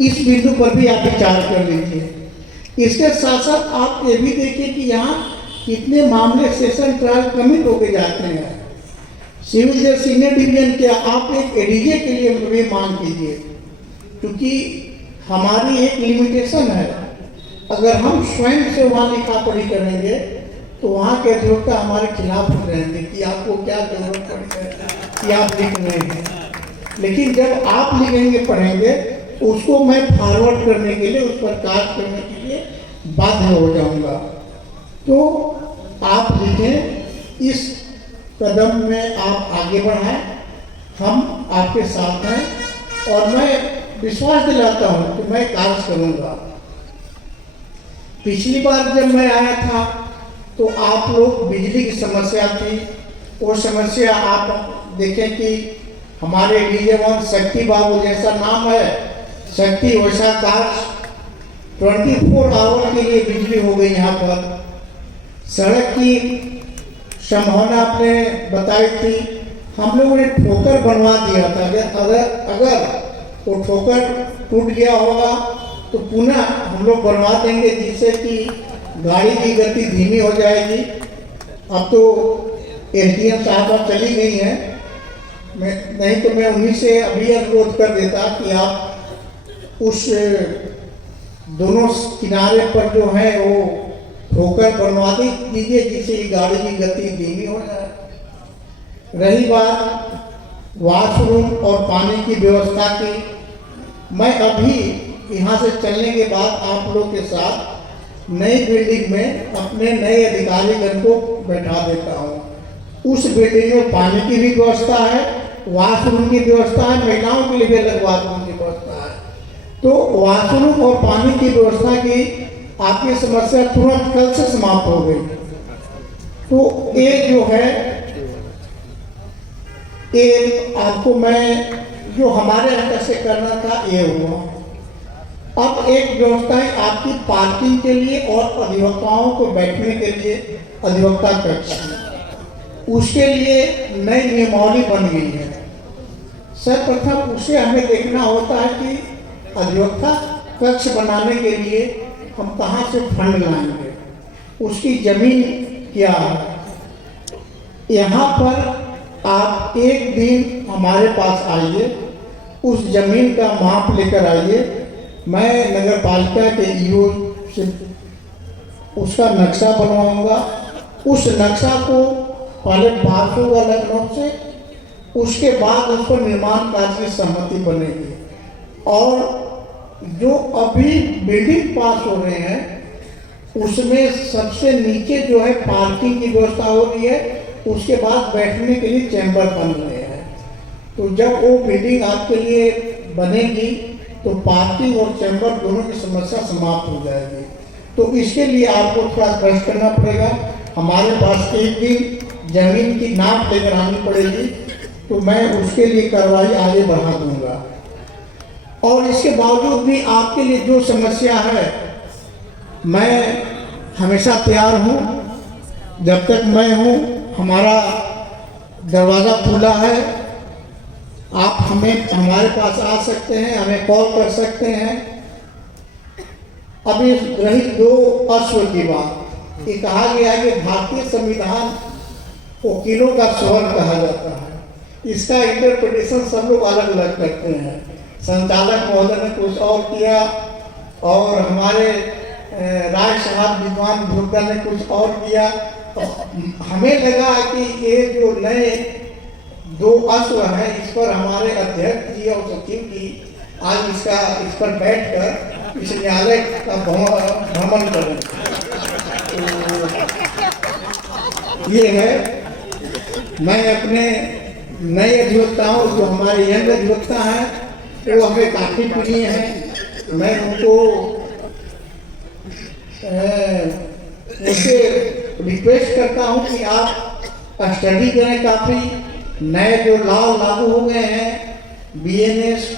इस बिंदु पर भी आप विचार कर लीजिए। इसके साथ साथ आप ये भी देखिए कि यहाँ कितने मामले सेशन ट्रायल कमिट होके जाते हैं। सिविल जज सीनियर डिवीजन के आप एक एडीजे के लिए भी मांग कीजिए, क्योंकि हमारी एक लिमिटेशन है। अगर हम स्वयं से वहाँ लिखा पढ़ी करेंगे तो वहाँ के अधिवक्ता हमारे खिलाफ हो रहेंगे कि आपको क्या जरूरत पड़ी है कि आप लिख रहे हैं। लेकिन जब आप लिखेंगे पढ़ेंगे तो उसको मैं फॉरवर्ड करने के लिए, उस पर कार्य करने के लिए बाध्य हो जाऊंगा। तो आप लिखें, इस कदम में आप आगे बढ़ाएं, हम आपके साथ हैं और मैं विश्वास दिलाता हूं कि मैं कार्य करूंगा। पिछली बार जब मैं आया था तो आप लोग बिजली की समस्या थी, वो समस्या आप देखें कि हमारे डीजे1 शक्ति बाबू जैसा नाम है, शक्ति वैसा कार्य 24 आवर के लिए बिजली हो गई। यहाँ पर सड़क की संभावना आपने बताई थी, हम लोगों ने ठोकर बनवा दिया था। अगर वो ठोकर टूट गया होगा तो पुनः हम लोग बनवा देंगे, जिससे कि गाड़ी की गति धीमी हो जाएगी। अब तो एसडीएम साहब चली गई हैं, नहीं तो मैं उन्हीं से अभी अनुरोध कर देता कि आप उस दोनों किनारे पर जो है वो ठोकर बनवा दीजिए, जिससे गाड़ी की गति धीमी हो जाए। रही बात वॉशरूम और पानी की व्यवस्था की, मैं अभी यहाँ से चलने के बाद आप लोग के साथ नई बिल्डिंग में अपने नए अधिकारीगण को बैठा देता हूँ। उस बिल्डिंग में पानी की भी व्यवस्था है, वॉशरूम की व्यवस्था है, महिलाओं के लिए भी अलग वॉशरूम की व्यवस्था है। तो वॉशरूम और पानी की व्यवस्था की आपकी समस्या तुरंत कल से समाप्त हो गई। तो ये जो है, ये आपको मैं जो हमारे अंदर से करना था ये हुआ। अब एक व्यवस्था है आपकी पार्किंग के लिए और अधिवक्ताओं को बैठने के लिए अधिवक्ता कक्ष, उसके लिए नई नियमावली बन गई है। सर्वप्रथम उसे हमें देखना होता है कि अधिवक्ता कक्ष बनाने के लिए हम कहाँ से फंड लाएंगे, उसकी जमीन क्या है। यहाँ पर आप एक दिन हमारे पास आइए, उस जमीन का माप लेकर आइए। मैं नगर पालिका के ईओ से उसका नक्शा बनवाऊंगा। उस नक्शा को पहले पास होगा लखनऊ से, उसके बाद उस पर निर्माण कार्य की सहमति बनेगी। और जो अभी बिल्डिंग पास हो रहे हैं उसमें सबसे नीचे जो है पार्किंग की व्यवस्था हो रही है, उसके बाद बैठने के लिए चैम्बर बन रहे हैं। तो जब वो बिल्डिंग आपके लिए बनेगी तो पार्किंग और चैम्बर दोनों की समस्या समाप्त हो जाएगी। तो इसके लिए आपको थोड़ा कष्ट करना पड़ेगा। हमारे पास एक दिन जमीन की नाप लेकर आनी पड़ेगी, तो मैं उसके लिए कार्रवाई आगे बढ़ा दूंगा। और इसके बावजूद भी आपके लिए जो समस्या है, मैं हमेशा तैयार हूँ। जब तक मैं हूँ हमारा दरवाज़ा खुला है, आप हमारे पास आ सकते हैं, हमें कॉल कर सकते हैं। अभी रही दो अश्व की बात, ये कहा गया है कि भारतीय संविधान वकीलों का स्वर कहा जाता है। इसका इंटरप्रिटेशन सब लोग अलग अलग करते हैं। संचालक महोदय ने कुछ और किया और हमारे राय साहब विद्वान भुगता ने कुछ और किया। तो हमें लगा कि ये जो नए दो अश्व है, इस पर हमारे अध्यक्ष जी और सचिव जी आज इस पर बैठकर इस न्यायालय का भ्रमण करें। तो ये है, मैं अपने नए अधिवक्ताओं, जो हमारे यंग अधिवक्ता हैं, वो हमें काफ़ी प्रिय हैं। मैं उनको उनसे रिक्वेस्ट करता हूँ कि आप स्टडी करें। काफ़ी नए जो लॉ लागू हो गए हैं, बीएनएस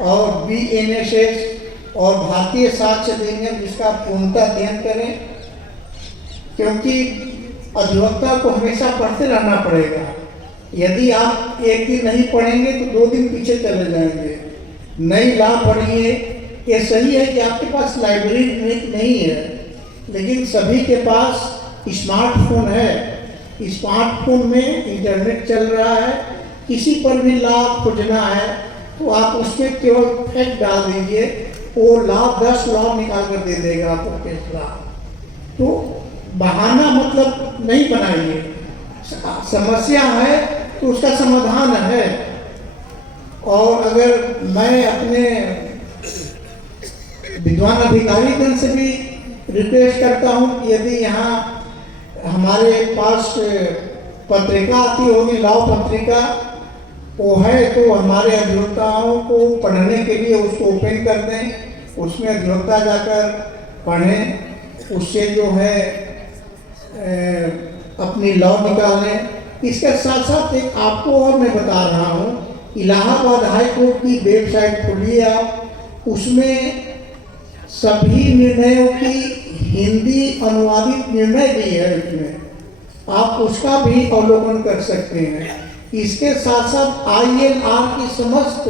और बीएनएसएस और भारतीय साक्ष्य अधिनियम, इसका पूर्णतः अध्ययन करें, क्योंकि अधिवक्ता को हमेशा पढ़ते रहना पड़ेगा। यदि आप एक दिन नहीं पढ़ेंगे तो 2 दिन पीछे चले जाएंगे। नई लॉ पढ़िए, ये सही है कि आपके पास लाइब्रेरी नहीं है, लेकिन सभी के पास स्मार्टफोन है। स्मार्टफोन में इंटरनेट चल रहा है, किसी पर भी लाभ खोजना है तो आप उसमें केवल फैक्ट डाल दीजिए, वो लाभ 10 लाभ निकाल कर दे देगा आपको फैसला। तो बहाना मतलब नहीं बनाइए, समस्या है तो उसका समाधान है। और अगर मैं अपने विद्वान अधिकारीगण से भी रिक्वेस्ट करता हूँ कि यदि यहाँ हमारे पास पत्रिका आती होगी, लॉ पत्रिका वो है, तो हमारे अधिवक्ताओं को पढ़ने के लिए उसको ओपन कर दें, उसमें अधिवक्ता जाकर पढ़ें, उससे जो है अपनी लॉ निकालें। इसके साथ साथ एक आपको और मैं बता रहा हूँ, इलाहाबाद हाई कोर्ट की वेबसाइट खोलिए आप, उसमें सभी निर्णयों की हिंदी अनुवादित निर्णय भी है, उसमें आप उसका भी अवलोकन कर सकते हैं। इसके साथ साथ INR की समस्त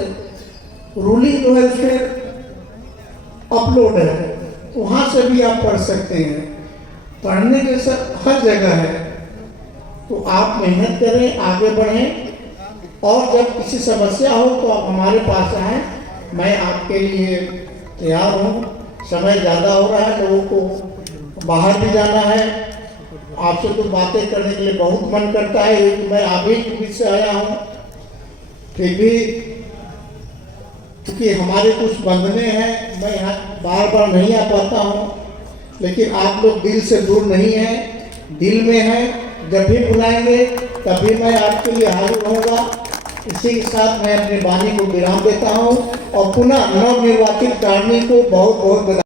रूलिंग जो है उसमें अपलोड है, वहाँ से भी आप पढ़ सकते हैं। पढ़ने के साथ हर जगह है, तो आप मेहनत करें, आगे बढ़ें, और जब किसी समस्या हो तो आप हमारे पास आएँ, मैं आपके लिए तैयार हूँ। समय ज़्यादा हो रहा है, लोगों को बाहर भी जाना है, आपसे तो बातें करने के लिए बहुत मन करता है, कि मैं आप ही के बीच से आया हूँ, फिर भी क्योंकि हमारे कुछ बंधने हैं, मैं यहाँ बार बार नहीं आ पाता हूँ, लेकिन आप लोग दिल से दूर नहीं हैं, दिल में हैं। जब भी बुलाएंगे तभी मैं आपके लिए हाजिर रहूँगा। इसी के साथ मैं अपनी वाणी को विराम देता हूँ और पुनः नवनिर्वाचित कार्मिक को बहुत बहुत